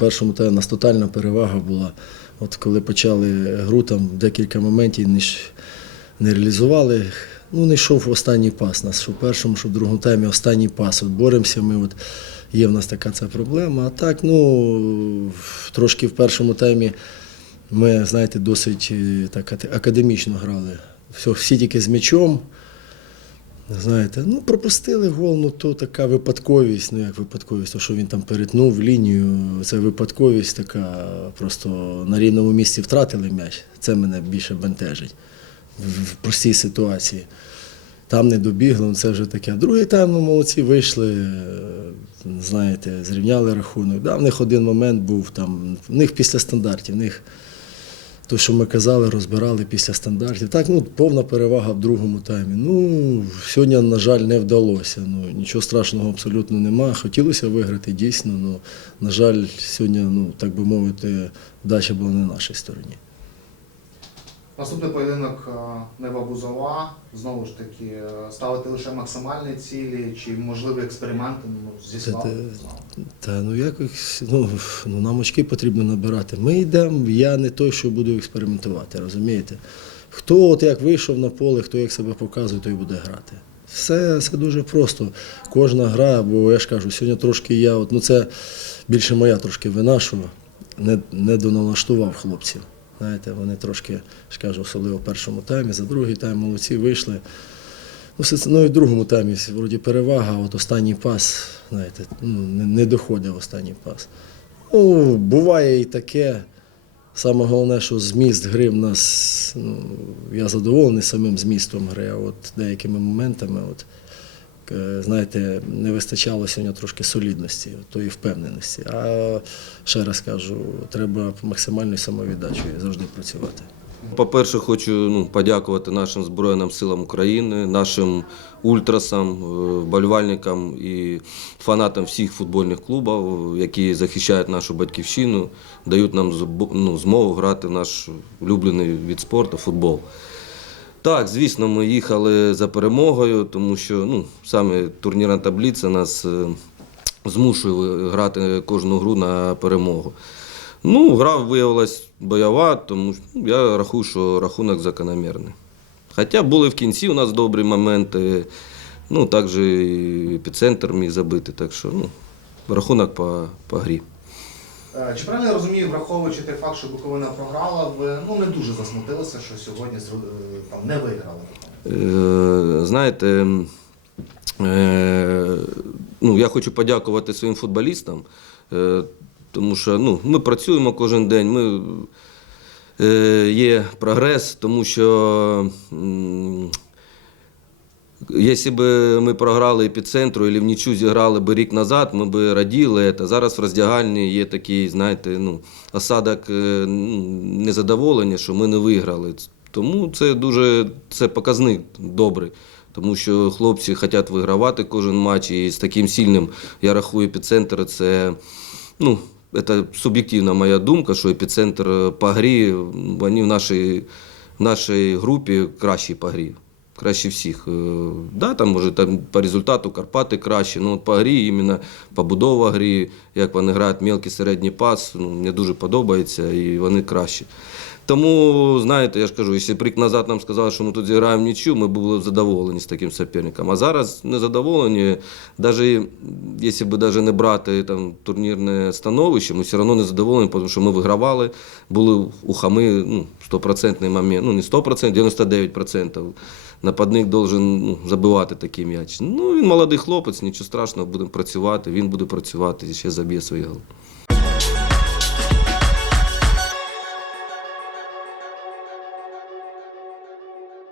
першому таймі у нас тотальна перевага була. От коли почали гру, там декілька моментів не, не реалізували. Ну, не йшов останній пас. Нас що в першому, що в другому таймі останній пас. От боремося ми. От, є в нас така ця проблема. А так, ну, трошки в першому таймі ми, знаєте, досить е, так академічно грали. Все, всі тільки з м'ячом. Знаєте, ну пропустили гол, ну то така випадковість, ну як випадковість, то що він там перетнув лінію, це випадковість така, просто на рівному місці втратили м'яч. Це мене більше бентежить в, простій ситуації. Там не добігли, ну це вже таке. Другий тайм, ну молодці вийшли, знаєте, зрівняли рахунок. Да, в них один момент був там, в них після стандартів, в них то, що ми казали, розбирали після стандартів. Так, ну, повна перевага в другому таймі. Ну, сьогодні, на жаль, не вдалося. Ну, нічого страшного абсолютно нема. Хотілося виграти дійсно. але на жаль, сьогодні, ну, так би мовити, вдача була не на нашій стороні. Наступний поєдинок е, Нева Бузова. Знову ж таки, е, ставити лише максимальні цілі чи можливі експерименти ну, зі Це славою. Та ну якось ну, ну нам очки потрібно набирати. Ми йдемо, я не той, що буду експериментувати, розумієте? Хто от як вийшов на поле, хто як себе показує, той буде грати. Все, все дуже просто. Кожна гра, бо я ж кажу, сьогодні трошки я, от, ну це більше моя трошки вина, що не, не доналаштував хлопців. Знаєте, вони трошки, я ж кажу, особливо в першому таймі, за другий тайм молодці вийшли. Ну, все ну і в другому таймі вроді перевага, а от останній пас, знаєте, ну, не, не доходив останній пас. Ну, буває і таке. Саме головне, що зміст гри в нас, ну, я задоволений самим змістом гри, а от деякими моментами, от, знаєте, не вистачало сьогодні трошки солідності, тої впевненості. А ще раз кажу, треба максимальною самовіддачею завжди працювати. По-перше, хочу ну, подякувати нашим Збройним силам України, нашим ультрасам, е, вболівальникам і фанатам всіх футбольних клубів, які захищають нашу батьківщину, дають нам ну, змогу грати в наш улюблений від спорту футбол. Так, звісно, ми їхали за перемогою, тому що ну, саме турнірна таблиця нас е, змушує грати кожну гру на перемогу. Ну, гра виявилась бойова, тому що, ну, я рахую, що рахунок закономірний. Хоча були в кінці у нас добрі моменти, ну, також і епіцентр міг забити, так що ну, рахунок по, по грі. Е, Чи правильно я розумію, враховуючи той факт, що Буковина програла, ви ну, не дуже засмутилися, що сьогодні е, там, не виграли? Е, знаєте, ну, я хочу подякувати своїм футболістам, тому що ну, ми працюємо кожен день, ми, є прогрес, тому що. Якщо б ми програли епіцентру і в нічу зіграли б рік назад, ми б раділи. Та зараз в роздягальні є такий, знаєте, ну, осадок е, ну, незадоволення, що ми не виграли. Тому це дуже це показник добрий. Тому що хлопці хочуть вигравати кожен матч, і з таким сильним, я рахую, епіцентр це. Ну, це суб'єктивна моя думка, що епіцентр по грі, вони в нашій, в нашій групі кращі по грі. Краще всіх. Е, Да, там, може, там по результату Карпати краще, ну по грі, іменно побудова грі, як вони грають мелкий середній пас, ну, мені дуже подобається і вони кращі. Тому, знаєте, я ж кажу, якщо рік назад нам сказали, що ми тут зіграємо нічю, ми були задоволені з таким суперником. А зараз не задоволені. Навіть якщо б навіть не брати там, турнірне становище, ми все одно не задоволені, тому що ми вигравали, були у хами ну, 100% момент, ну не 100%, 99%. Нападник должен ну, забивати такий м'яч. Ну, він молодий хлопець, нічого страшного, будемо працювати, він буде працювати і ще заб'є свої голи.